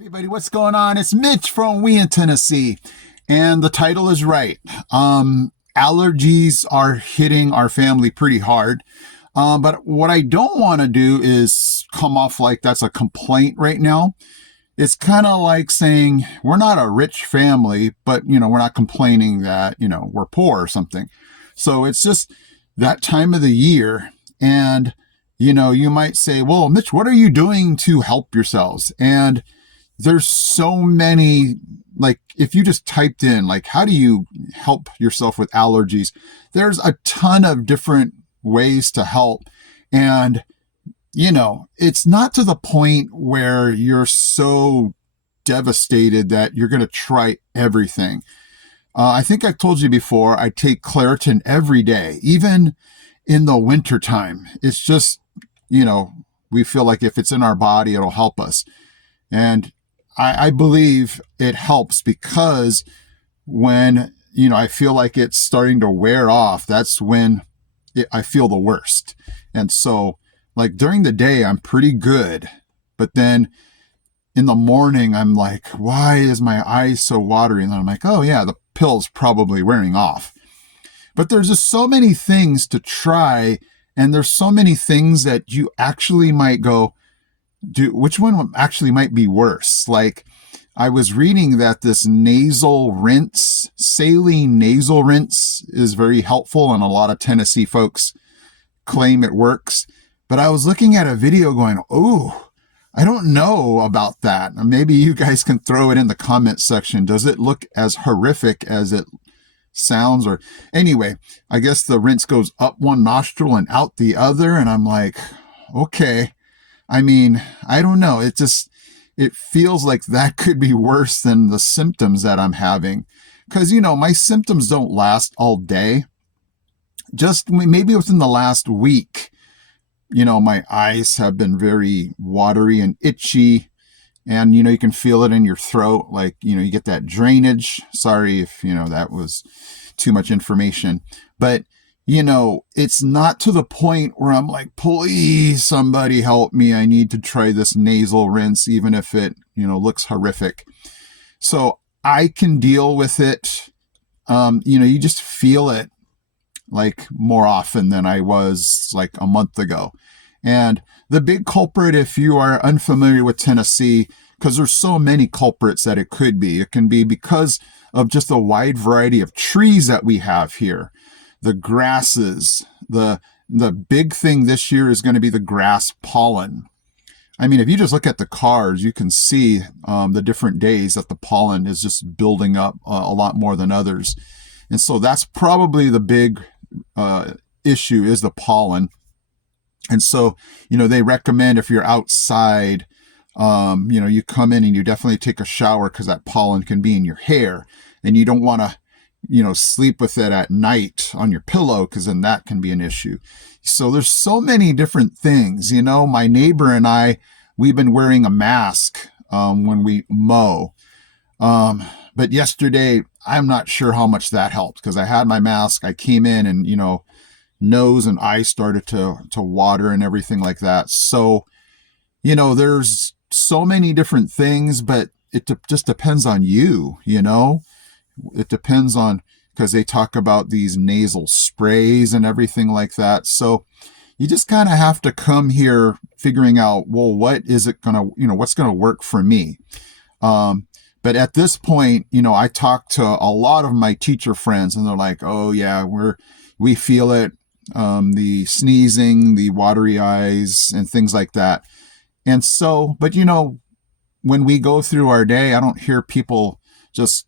Everybody, what's going on? It's Mitch from We in Tennessee, and the title is right. Allergies are hitting our family pretty hard, but what I don't want to do is come off like that's a complaint right now. It's kind of like saying we're not a rich family, but we're not complaining that we're poor or something. So it's just that time of the year, and you might say, "Well, Mitch, what are you doing to help yourselves?" And there's so many, like if you just typed in like how do you help yourself with allergies, there's a ton of different ways to help. And it's not to the point where you're so devastated that you're going to try everything. I think I've told you before, I take Claritin every day, even in the wintertime. It's just, we feel like if it's in our body, it'll help us. And I believe it helps because when, I feel like it's starting to wear off, that's when I feel the worst. And so, like during the day, I'm pretty good. But then in the morning, I'm like, why is my eyes so watery? And then I'm like, oh, yeah, the pill's probably wearing off. But there's just so many things to try. And there's so many things that you actually might go, which one actually might be worse? Like I was reading that this nasal rinse, saline nasal rinse is very helpful, and a lot of Tennessee folks claim it works. But I was looking at a video going, oh, I don't know about that. Maybe you guys can throw it in the comment section. Does it look as horrific as it sounds? Or anyway, I guess the rinse goes up one nostril and out the other. And I'm like, okay. I mean, I don't know. It feels like that could be worse than the symptoms that I'm having. Because, my symptoms don't last all day. Just maybe within the last week, my eyes have been very watery and itchy. And, you can feel it in your throat. Like, you get that drainage. Sorry if, that was too much information. But it's not to the point where I'm like, please, somebody help me. I need to try this nasal rinse, even if it, looks horrific. So I can deal with it. You just feel it like more often than I was like a month ago. And the big culprit, if you are unfamiliar with Tennessee, because there's so many culprits that it could be, it can be because of just the wide variety of trees that we have here. The grasses, the big thing this year is going to be the grass pollen. I mean, if you just look at the cars, you can see the different days that the pollen is just building up a lot more than others. And so that's probably the big issue is the pollen. And so, they recommend if you're outside, you come in and you definitely take a shower because that pollen can be in your hair, and you don't want to sleep with it at night on your pillow because then that can be an issue. So there's so many different things. My neighbor and I, we've been wearing a mask when we mow. But yesterday, I'm not sure how much that helped because I had my mask. I came in and, nose and eyes started to water and everything like that. So, there's so many different things, but it just depends on you, It depends on, because they talk about these nasal sprays and everything like that. So you just kind of have to come here figuring out, well, what is it going to, what's going to work for me? But at this point, I talk to a lot of my teacher friends and they're like, oh yeah, we feel it. The sneezing, the watery eyes and things like that. And so, but when we go through our day, I don't hear people just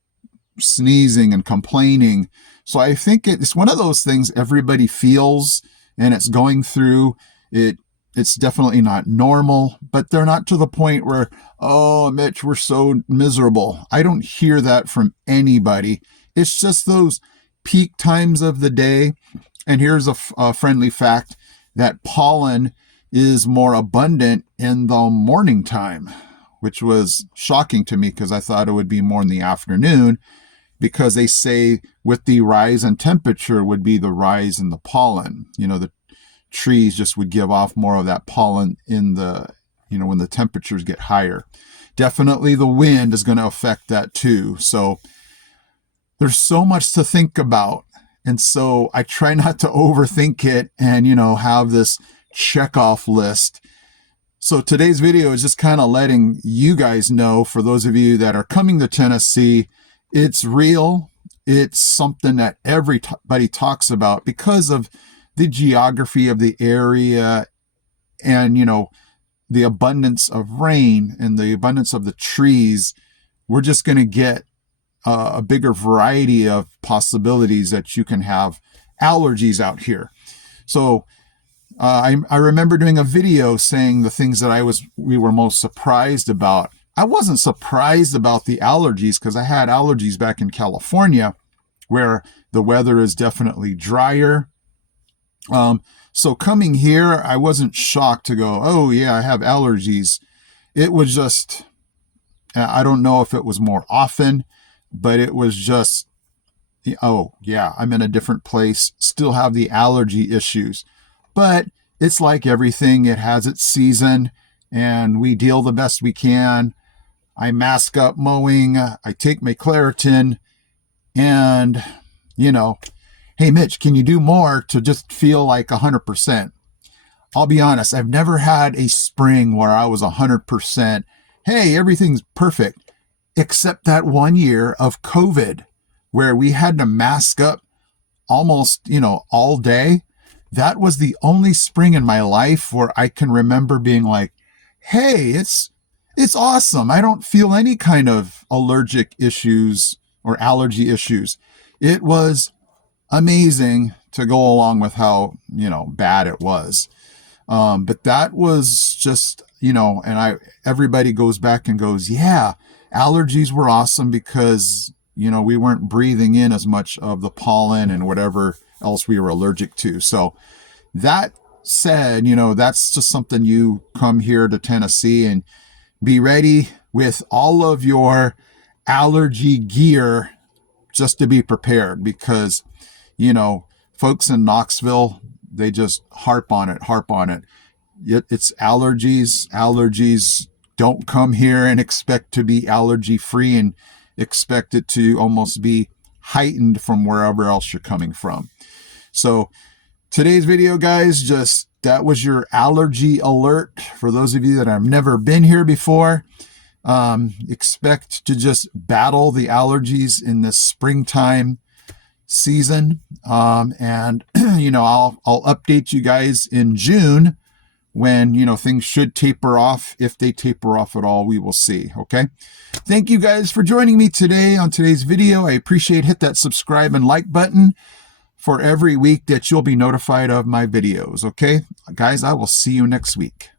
sneezing and complaining. So I think it's one of those things everybody feels and it's going through it. It's definitely not normal, but they're not to the point where, oh, Mitch, we're so miserable. I don't hear that from anybody. It's just those peak times of the day. And here's a friendly fact that pollen is more abundant in the morning time, which was shocking to me because I thought it would be more in the afternoon, because they say with the rise in temperature would be the rise in the pollen. The trees just would give off more of that pollen in the when the temperatures get higher. Definitely the wind is going to affect that too. So there's so much to think about. And so I try not to overthink it and, have this checkoff list. So today's video is just kind of letting you guys know, for those of you that are coming to Tennessee, it's real. It's something that everybody talks about because of the geography of the area and, the abundance of rain and the abundance of the trees. We're just going to get a bigger variety of possibilities that you can have allergies out here. So I remember doing a video saying the things that we were most surprised about. I wasn't surprised about the allergies because I had allergies back in California where the weather is definitely drier. So coming here, I wasn't shocked to go, oh yeah, I have allergies. It was just, I don't know if it was more often, but it was just, oh yeah, I'm in a different place, still have the allergy issues. But it's like everything, it has its season and we deal the best we can. I mask up mowing, I take my Claritin, and hey Mitch, can you do more to just feel like 100%? I'll be honest, I've never had a spring where I was 100%. Hey, everything's perfect, except that 1 year of COVID where we had to mask up almost, all day. That was the only spring in my life where I can remember being like, hey, it's awesome. I don't feel any kind of allergic issues or allergy issues. It was amazing to go along with how, bad it was. But that was just, and everybody goes back and goes, yeah, allergies were awesome because, we weren't breathing in as much of the pollen and whatever else we were allergic to. So that said, that's just something you come here to Tennessee and be ready with all of your allergy gear just to be prepared because, folks in Knoxville, they just harp on it. It's allergies. Allergies. Don't come here and expect to be allergy free and expect it to almost be heightened from wherever else you're coming from. So today's video, guys, that was your allergy alert. For those of you that have never been here before, expect to just battle the allergies in this springtime season. And I'll update you guys in June when, things should taper off. If they taper off at all, we will see. Okay. Thank you guys for joining me today on today's video. I appreciate hit that subscribe and like button for every week that you'll be notified of my videos. Okay, guys, I will see you next week.